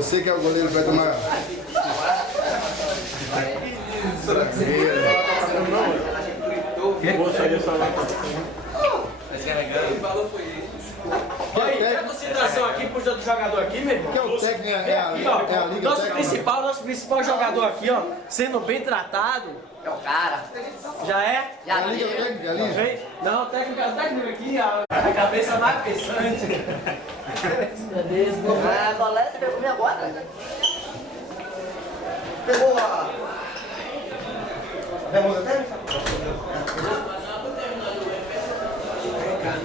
Você que é o goleiro que vai tomar. Olha, a concentração aqui pro jogador aqui, meu irmão. Que é o técnico, é a liga Nosso técnica. principal jogador aqui, ó, sendo bem tratado. É o cara. Já é? É a liga técnica, é a liga. Não, o técnico aqui, a cabeça mais pensante. A bola você pegou minha bota. Pegou a... Pegou até?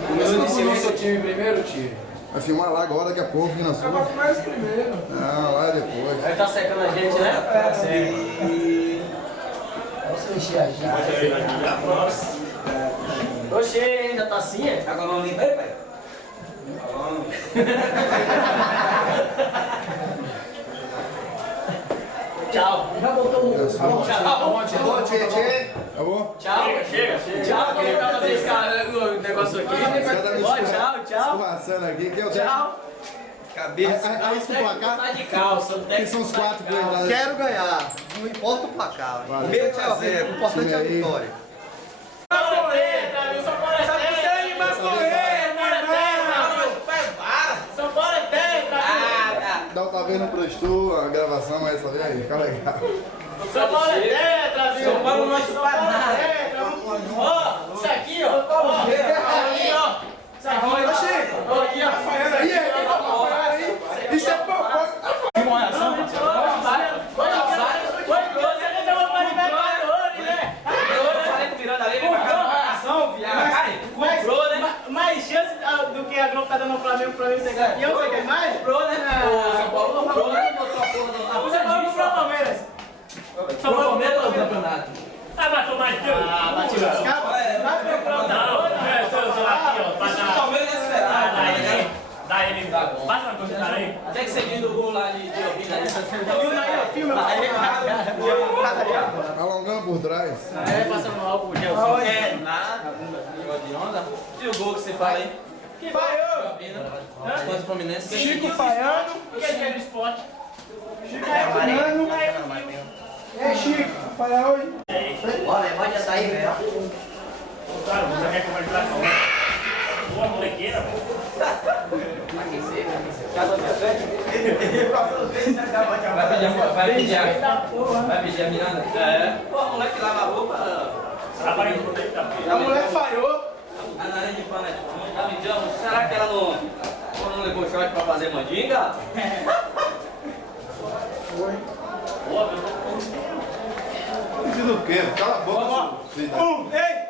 Começou de cima o seu time primeiro, tio. Vai filmar lá agora, daqui a pouco, aqui na sua. Vai filmar esse primeiro. Não, lá é depois. Ele tá secando a gente, né? Tá certo. Vamos mexer a gente. Oxê, ainda tá assim, é? Agora não limpa aí, pai. Tchau. Já botou o... Tchau. Tá bom? Tchau. Chega. Tchau, que ele tá fazendo esse negócio aqui. Ó, tchau. Escorraçando aqui, que é o Tchau. Cabeça. Aí esse placar. Tá de calça. Que são os 4 que eu Quero ganhar. Não importa o placar. Valeu. O meu é o importante é a vitória. Da outra vez não prestou a gravação, mas essa vez aí, fica legal. São Paulo é tetra, viu? São Paulo não chupa nada. Ó, isso aqui, ó. Aqui, ó. Isso aqui, ó. Aqui, ó. Isso é popó. Mais chance do que a Globo tá dando ao Flamengo, o Flamengo ser campeão, você quer mais? Comprou, né? São Paulo comprou, né? O São Paulo comprou o Palmeiras. São Paulo comprou o campeonato. Ah, vai tomar de Deus! Ah, vai tirar os cabos? Vai comprar o Não, sou aqui, ó. Passa na... Palmeiras é esperado. Dá ele. Passa na coisa aí. Até que você viu o gol lá de Albina ali. filme aí. Alongando por trás. É, passando mal pro Gelson. É, nada. Negócio de onda. E o gol que você fala aí? Falhou! Albina. Contra o Fluminense. Chico falhando. O que é no esporte? Chico falhando. E aí, Chico? Falha hoje? Olha, pode sair, velho. Claro, você quer conversar com boa molequeira, pô. Vai pedir a Miranda? É. Pô, o moleque lava a roupa. Trabalha no tempo da A filha. mulher falhou. A nariz de pano tá mediando. Será que ela não levou short pra fazer mandinga? Boa, meu. Pedindo o quê? Cala a boca. Filho. Ei!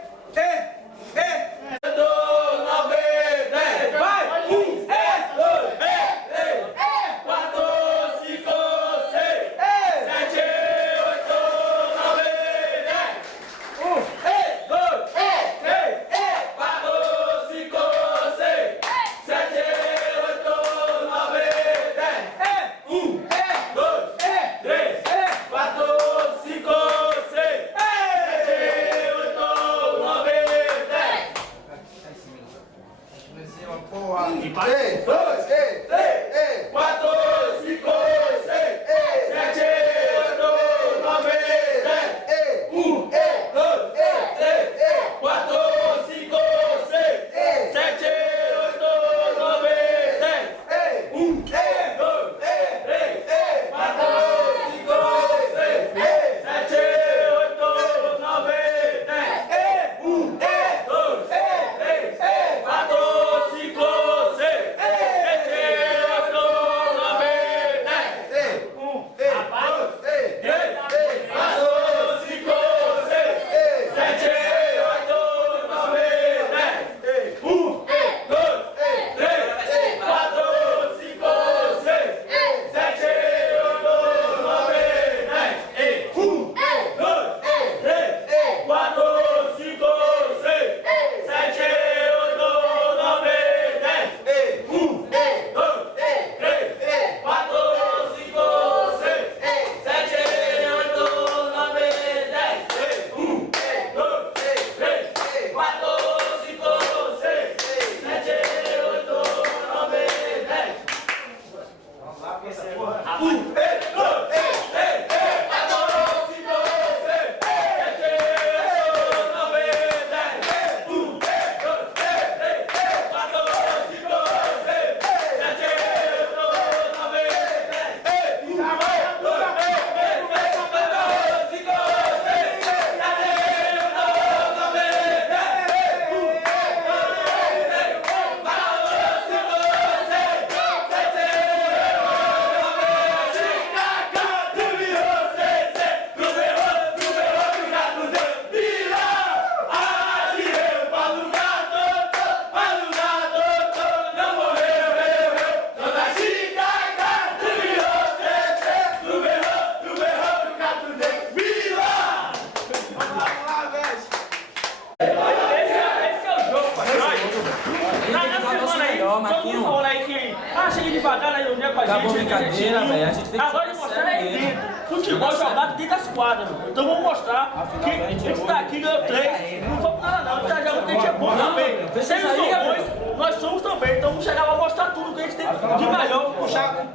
Chega devagar aí no dia com a gente. Acabou a brincadeira, velho. A gente tem que agora mostrar aí dentro. Futebol jogado dentro das quadras, mano. Então vamos mostrar que a gente tá aqui, ganhou 3. Não vamos nada não. A gente tá jogando porque a gente é bom também. Vocês são bons, nós somos também. Então vamos chegar lá mostrar tudo que a gente tem de melhor.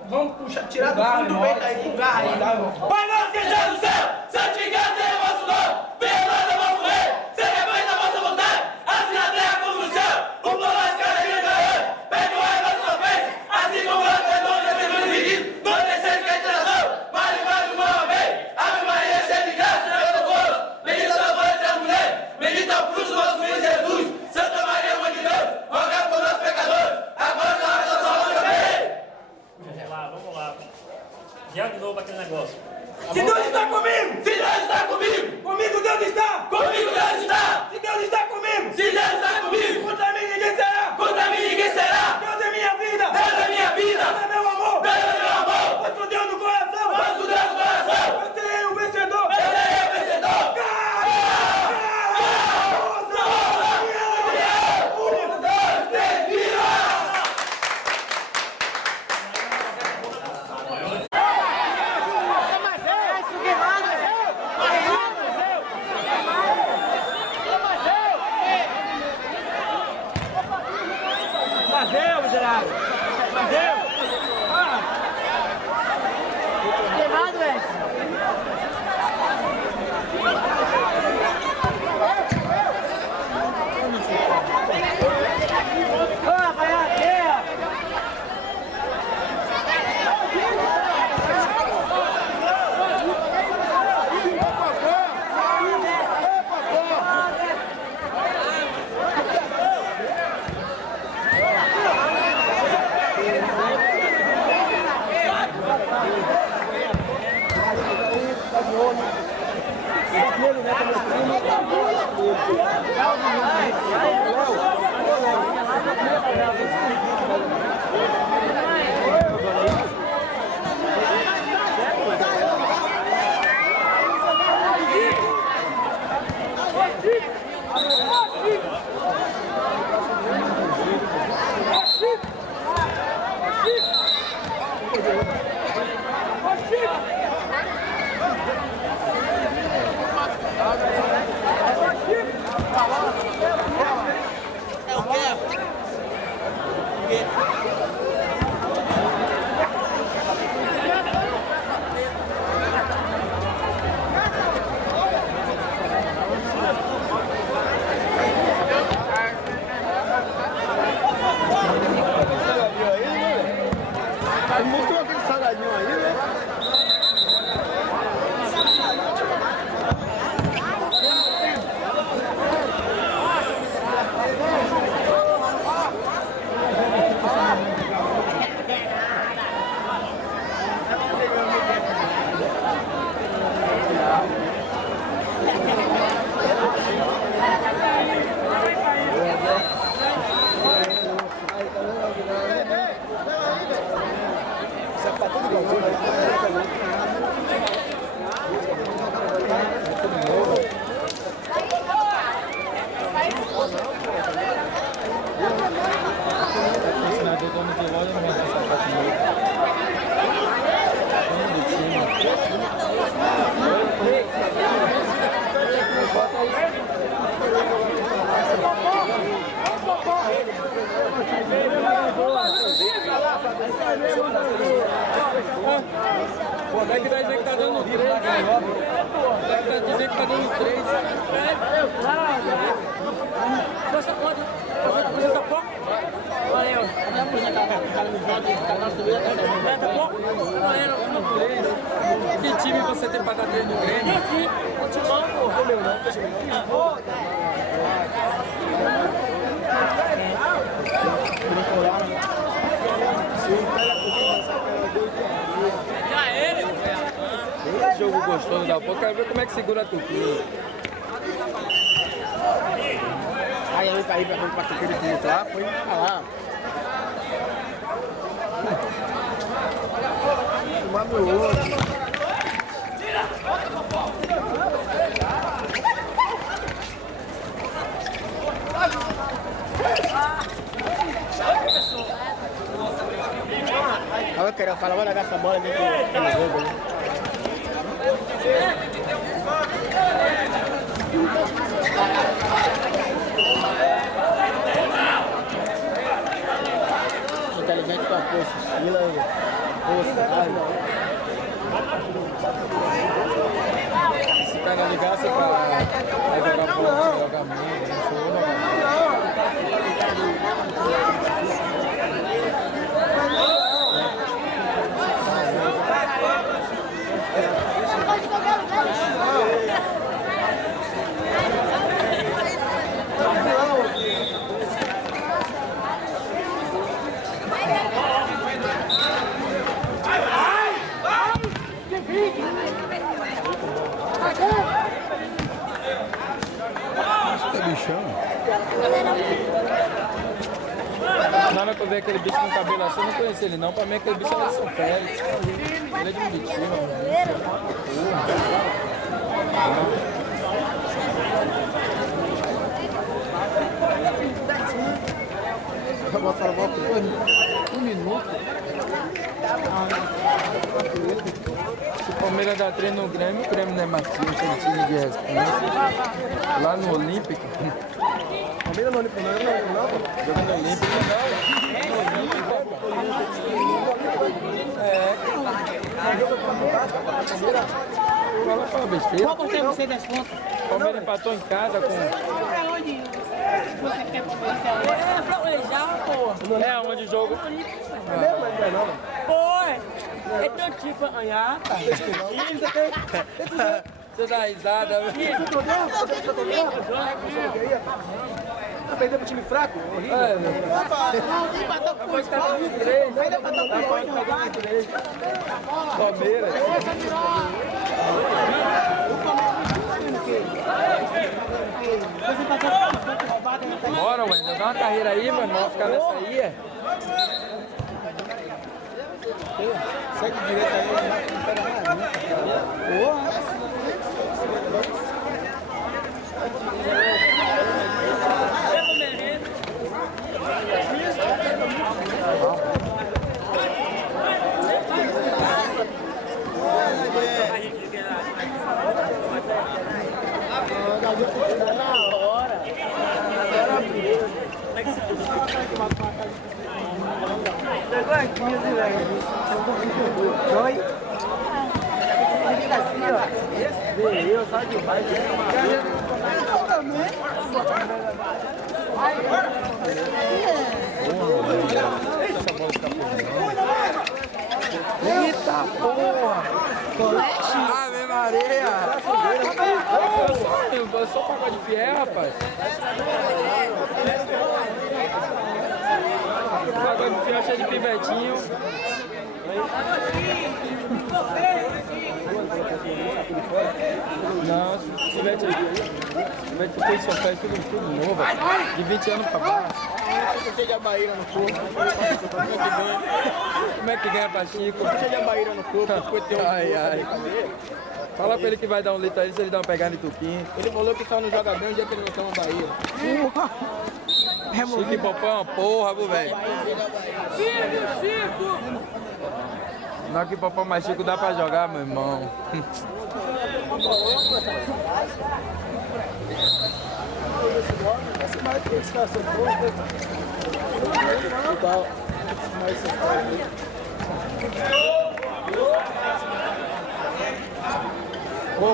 Vamos puxar, tirar do fundo do peito aí, com garra aí. Pai nosso que estás no céu, santificado seja o vosso nome. Venha a nós o vosso reino. Seja feita a vossa vontade, assim na terra como no céu. O pão nosso cada dia de hoje. Perdoai as nossas ofensas, assim como nós perdoamos a quem nos pedido. Não deixeis cair em tentação, mas livrai-nos do mal. Amém. Ave Maria, cheia de graça, Senhor é convosco. Bendita sois vós entre as mulheres, bendito é o fruto do vosso filho Jesus. Santa Maria, Mãe de Deus, rogai por nós pecadores, agora e na hora da nossa morte. Amém. Vamos lá. Já de novo aquele negócio. Se Deus está comigo! Se Deus está comigo! Comigo Deus está! Comigo Deus está! Se Deus está comigo! Se Deus está comigo! Contra mim ninguém será! Contra mim ninguém será! Deus é minha vida! Deus é minha vida! Deus é meu amor! Deus é meu amor! Pois Deus no coração! Pois Deus no coração! Eu serei o vencedor! Eu serei o vencedor! Mostrou aquele salário. Como é que vai dizer que tá dando 3? Como é que tá dizendo que tá dando 3? Você pode. Você tá pouco? Valeu. Até aposentar o cara no jogo, tá na subida, tá pouco? Valeu. 3. Que time você tem pra dar 3 no Grêmio? Aqui, o timão, pô. O meu não, deixa eu ver. Esse jogo gostoso da boca, quero ver como é que segura a Tupi. Aí eu caí pra aquele time lá, foi pra lá. Tomar meu olho. Agora eu quero falar, vou largar essa bola dentro do jogo. Inteligente com a força, Sila, Se o cara ligasse pra jogar pouco, jogar muito, não foi Não, mas pra ver aquele bicho com cabelo assim, eu não conhecia ele não. Pra mim aquele bicho era de São Félix. Ele é de Muritiba, Vou botar a bola por 1 minuto. Se o Palmeiras dá 3 no Grêmio, o Grêmio não é macio, tem time de responsa. Lá no Olímpico. Palmeiras não, não. Jogando no Olímpico, fala besteira. Qual por você 10 pontos? O Palmeiras empatou em casa com... Você quer é, planejar, pô. É onde o jogo... Pô, é teu tipo apanhar, cara. Você dá risada, Tá perdendo pro time fraco? Horrível. Empatou com o Palmeiras. Bora, Wendel, dá uma carreira aí, mano. Vamos ficar nessa aí, é? Segue direito aí, não pega nada, né? Porra! Eu saio de baixo. Eita porra! Ave Maria! Eu sou pagode fiel, rapaz. Pagode fiel cheio de pivetinho. Não, pivete tem sofá, tudo novo, de 20 anos pra baixo. Cheio de abaíra no corpo. Como é que ganha pra Chico? Cheio de abaíra no corpo. Ai, ai. Fala pra ele que vai dar um litro aí se ele dá uma pegada em Tupim. Ele falou que só não joga bem o dia que ele não tem uma Bahia. Chico e Popó é uma porra, viu, velho? Não que Popó mais Chico dá pra jogar, meu irmão. Igual.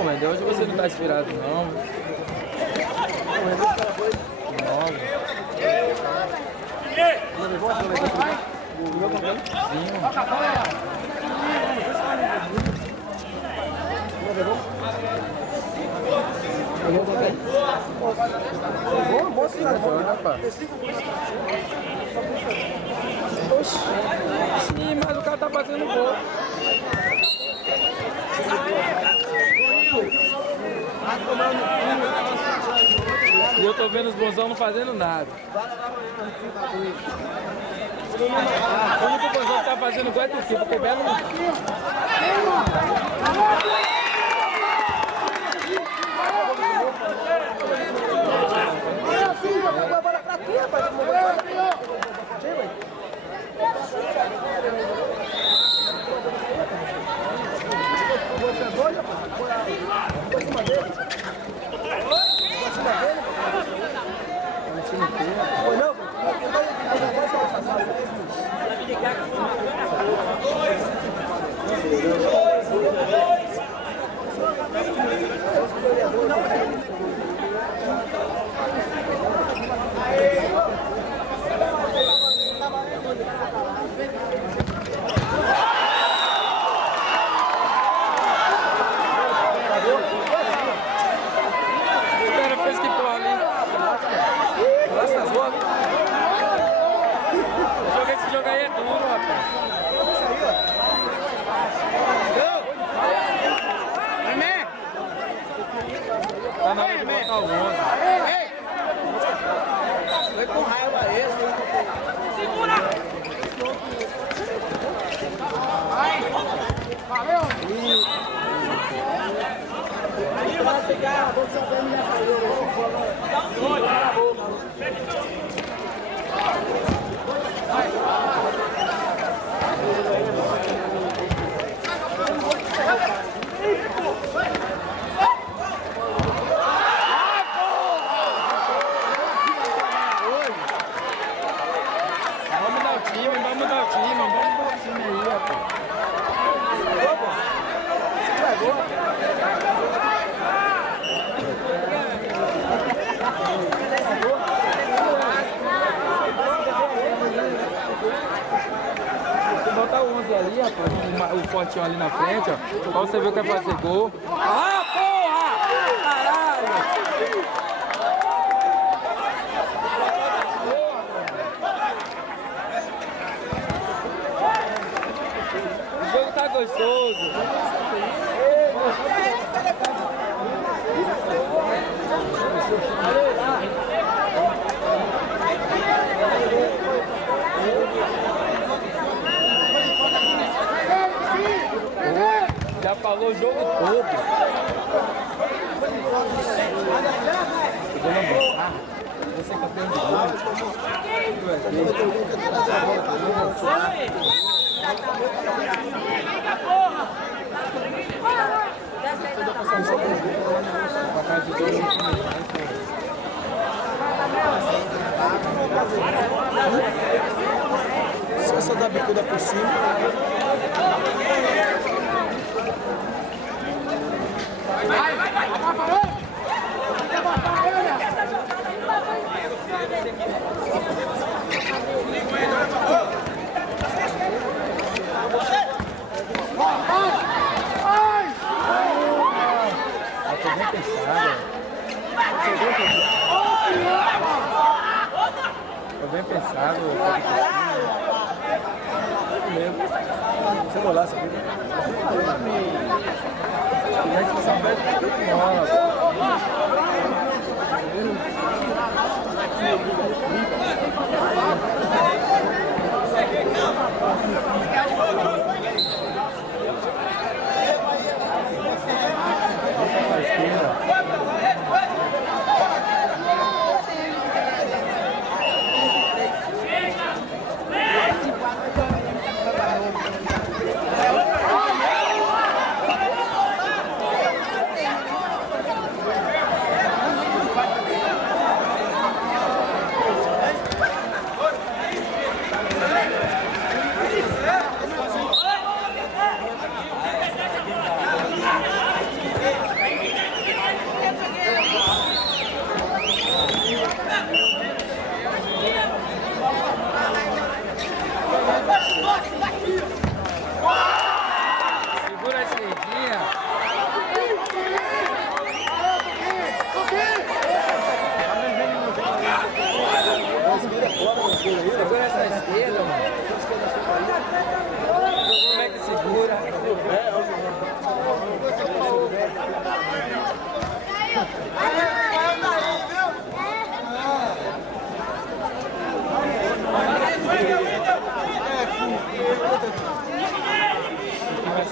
Wendel, hoje você não tá inspirado, não. Sim, mas o cara tá fazendo gol. E eu tô vendo os bonzão não fazendo nada. O único bonzão que tá fazendo gol é do Silvio, porque Belo não. Esse jogo aí é duro, rapaz. Tá na hora de botar o 11. Foi com raiva esse. Segura! Valeu! Vai pegar, vou saber minha Vamos dar o time aí, rapaz. Se botar o 11 ali, rapaz, o fortinho ali na frente, ó, pra você ver o que vai fazer gol. Ah, porra! Caralho! O jogo tá gostoso. Já falou o jogo todo. Você é campeão de gol. Só essa da bicuda por cima. Tô bem pensado. Você golaço aqui.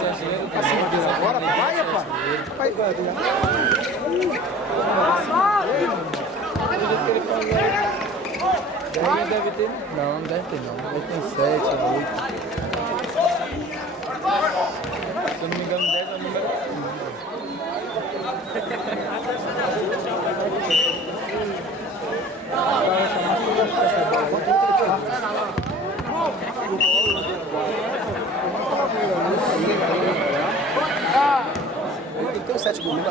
mensageiro. Agora vai, rapaz. Vai, vai. Ele deve ter. Não, não deve ter não. Deve ter 7, 8. Se eu não me engano, 10 é o número 15. Tem que ter um 7 gols, né?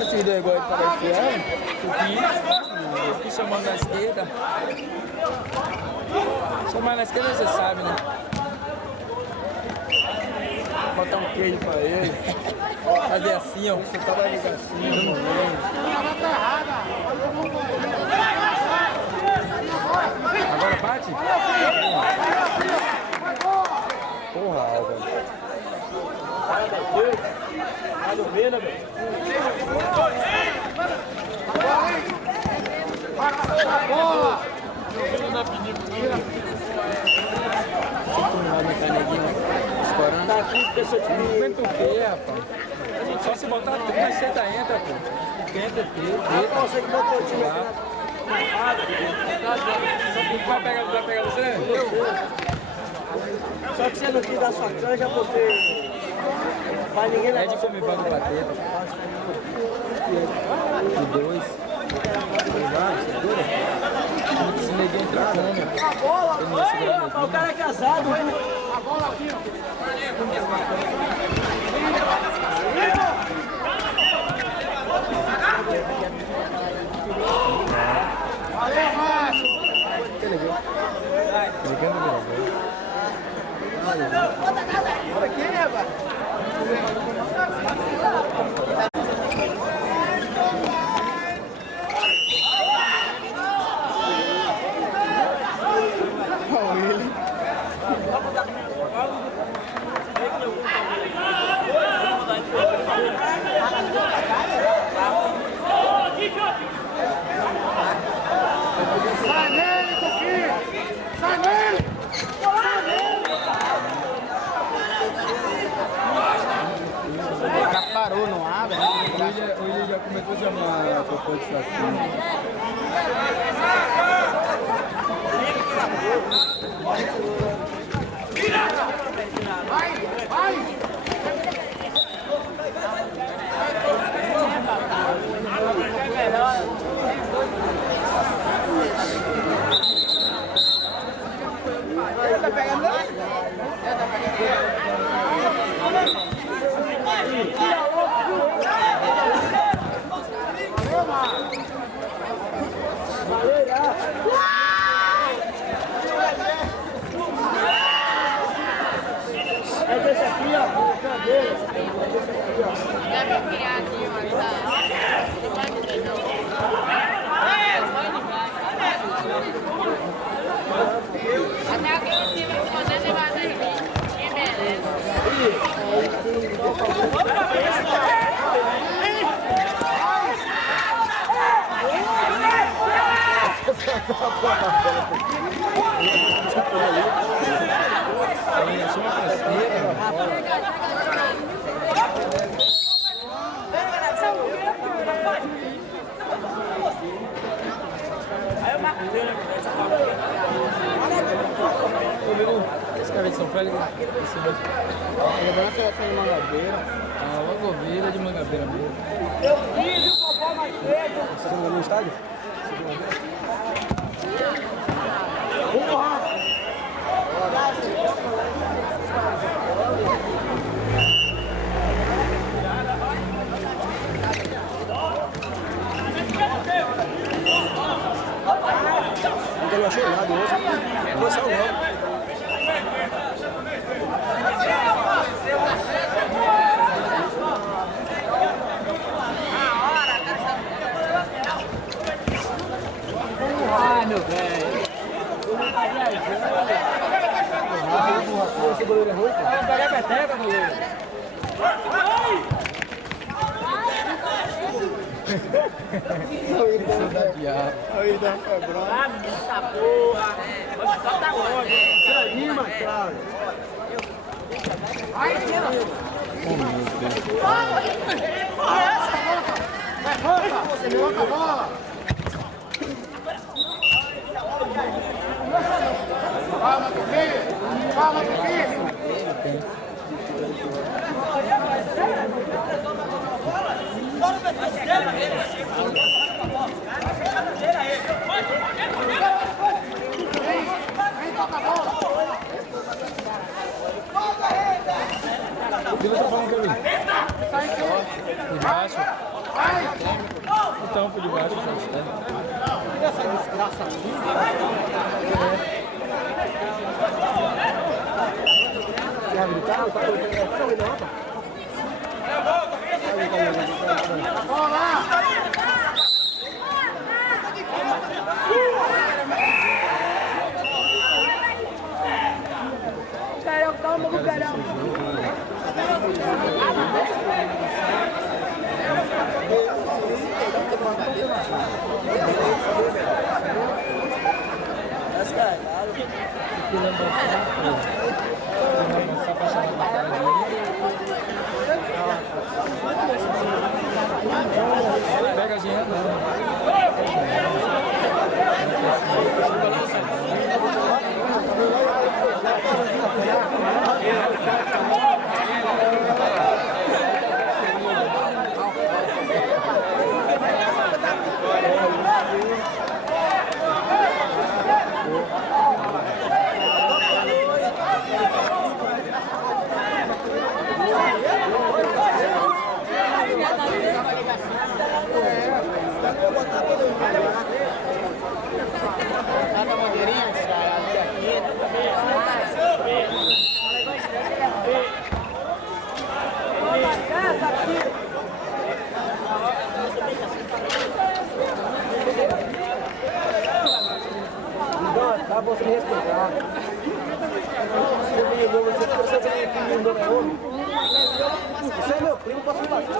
Esse dois igual ele parece eu fiquei chamando na esquerda. Chamar na esquerda você sabe, né? Botar um queijo pra ele. Fazer assim, ó. Você tava ligado assim, agora bate? Porra, velho. Vai do Vila, velho. Tá aqui, pessoa de mim. Aguenta o quê, rapaz? Só se botar tudo na seta entra, pô. Entra, tenta. Você que botou o time lá. Vai pegar você? Só que você não quis dar sua canja porque vai ninguém É de comer banco bater. De 2. Se ninguém entrar, né? a bola, o cara é casado. A bola aqui, ó. Valeu, Márcio! Olha aqui, rapaz! Sai nele, Coquinho! Sai nele! O cara parou, não abre. Hoje já começou a chamar a Cocô de Sacinho. Vai! Vai! Tá pegando lá? Tá pegando. É desse aqui, ó. Deve criar aqui, até alguém tive que fazer devagar em mim. Que beleza. Esse cara de São Félix, esse mesmo. Ele vai na seleção de Mangabeira. Ah, logo ouvi, ele é de Mangabeira mesmo. Você jogou no estádio? Ele achou nada hoje. Não saiu não. Ai, meu velho. Esse goleiro é ruim, cara. Vamos pegar a peteca, goleiro. Aí dá quebrado. Ah, menina, essa porra. Pode soltar logo. Isso aí, Marcelo. Você me outra bola. Calma, Tufi. Calma, Tufi. O que você tá falando pra mim? De baixo? Então, por debaixo. Essa desgraça aqui. Quer habilitar? Tá colocando a bola! Pega a gente, Dá você me respeitar. Você me ligou, você me ligou meu nome. Você é meu primo, posso me bater.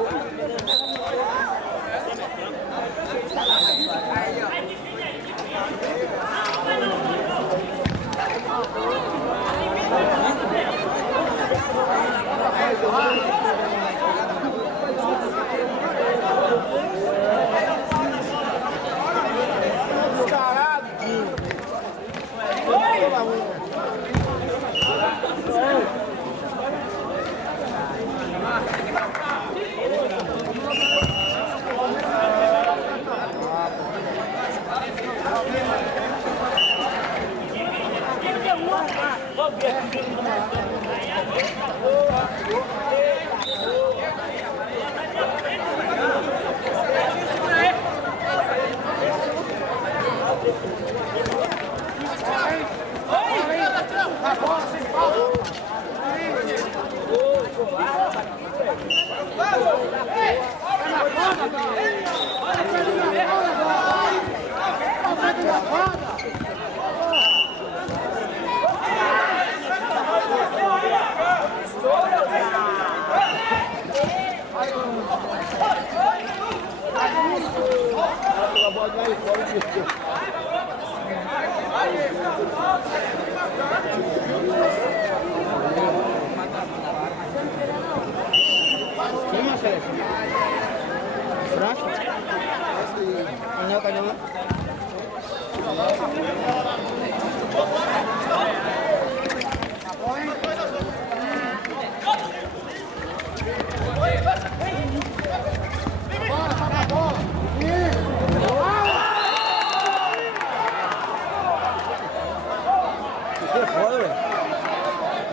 É foda, velho.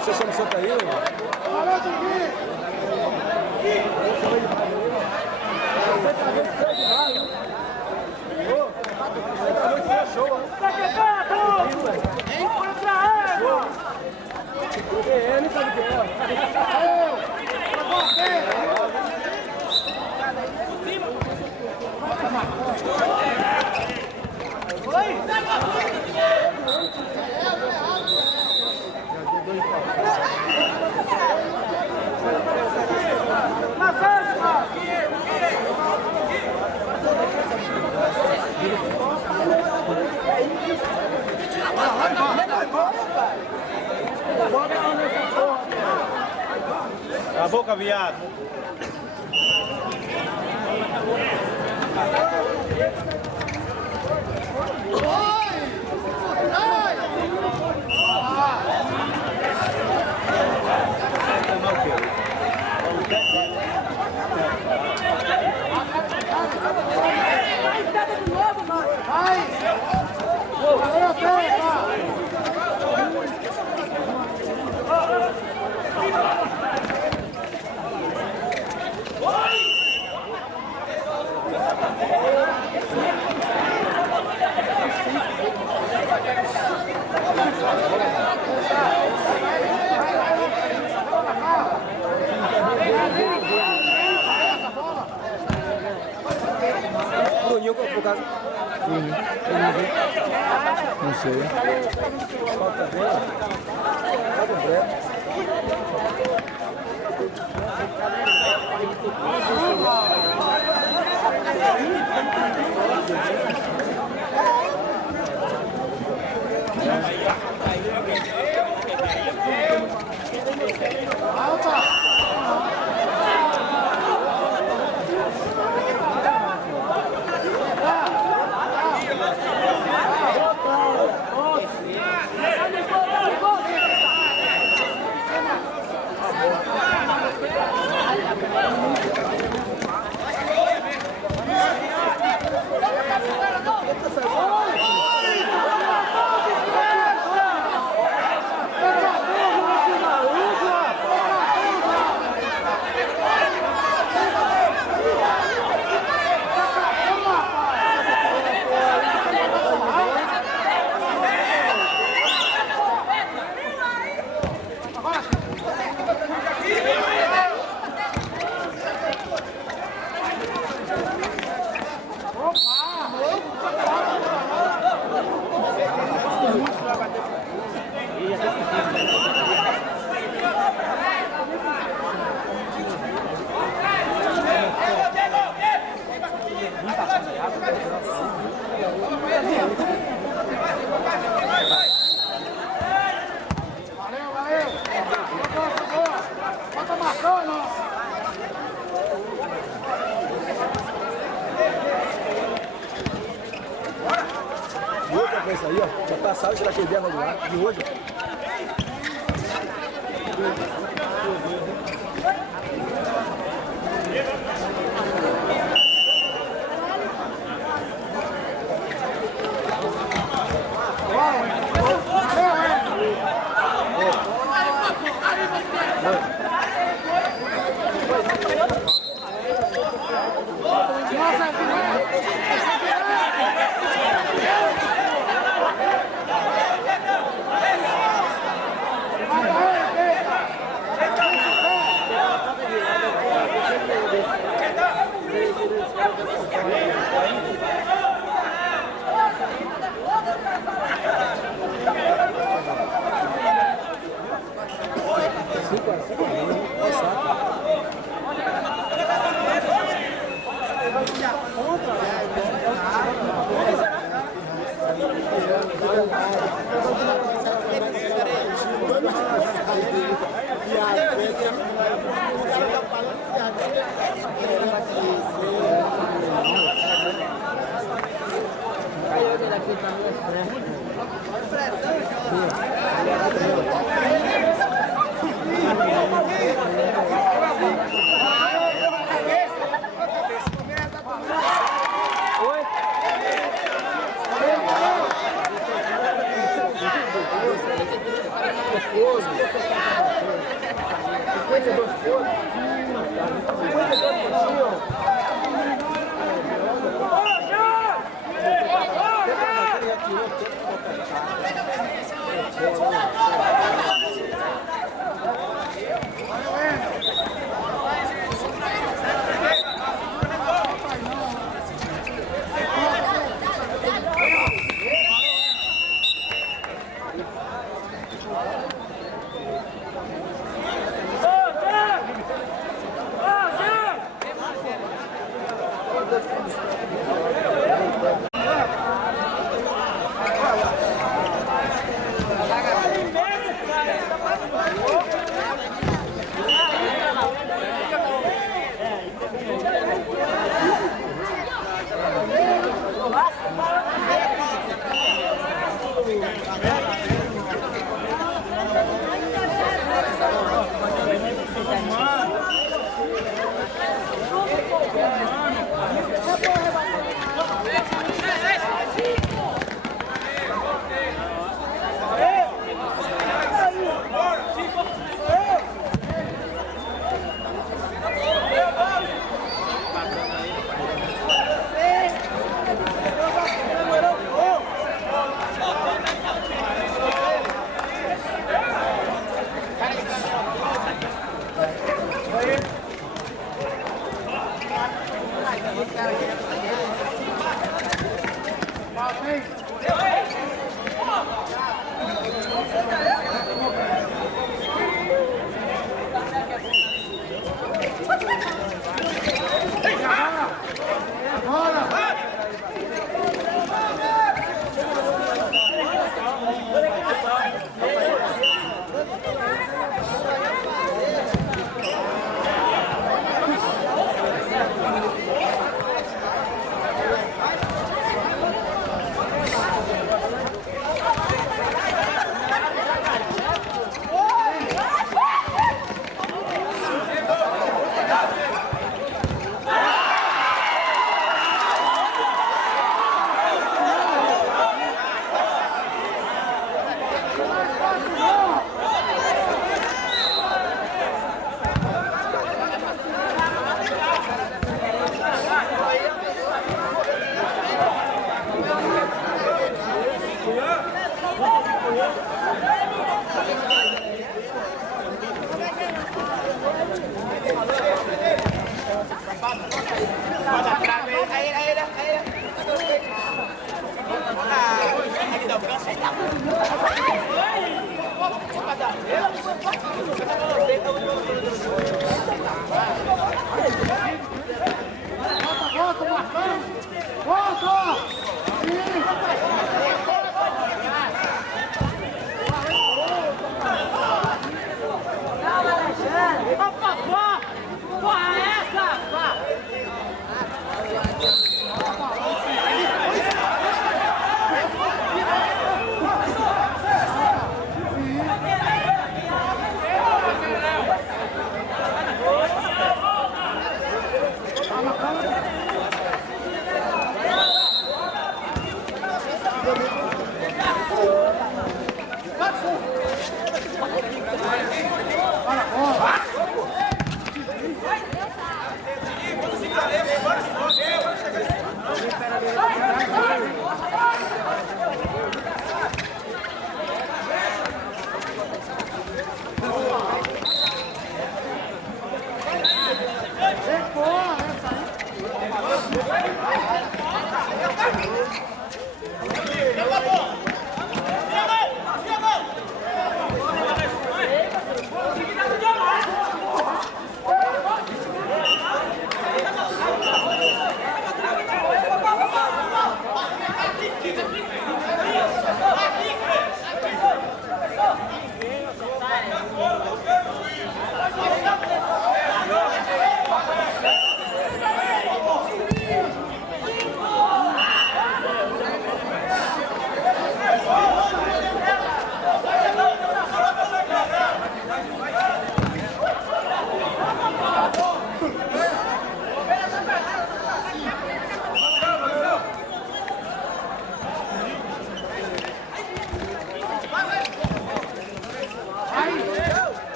Você chama o Santa aí, velho? Cala a boca, viado. Bruninho por causa. Não sei. Falta dele. Falta breve. Isso aí, ó. Já passaram, será que ele vier lá de hoje?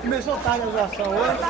Começou tarde a ligação hoje.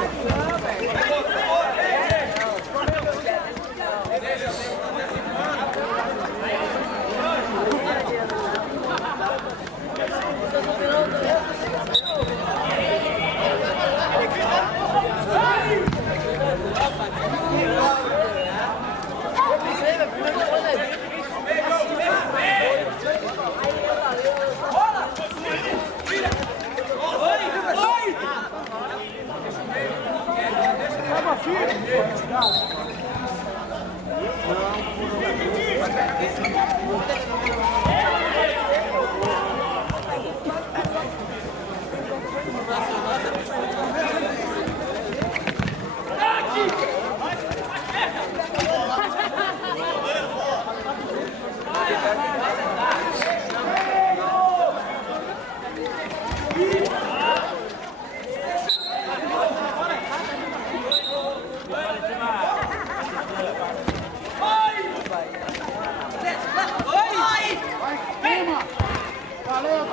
Valeu,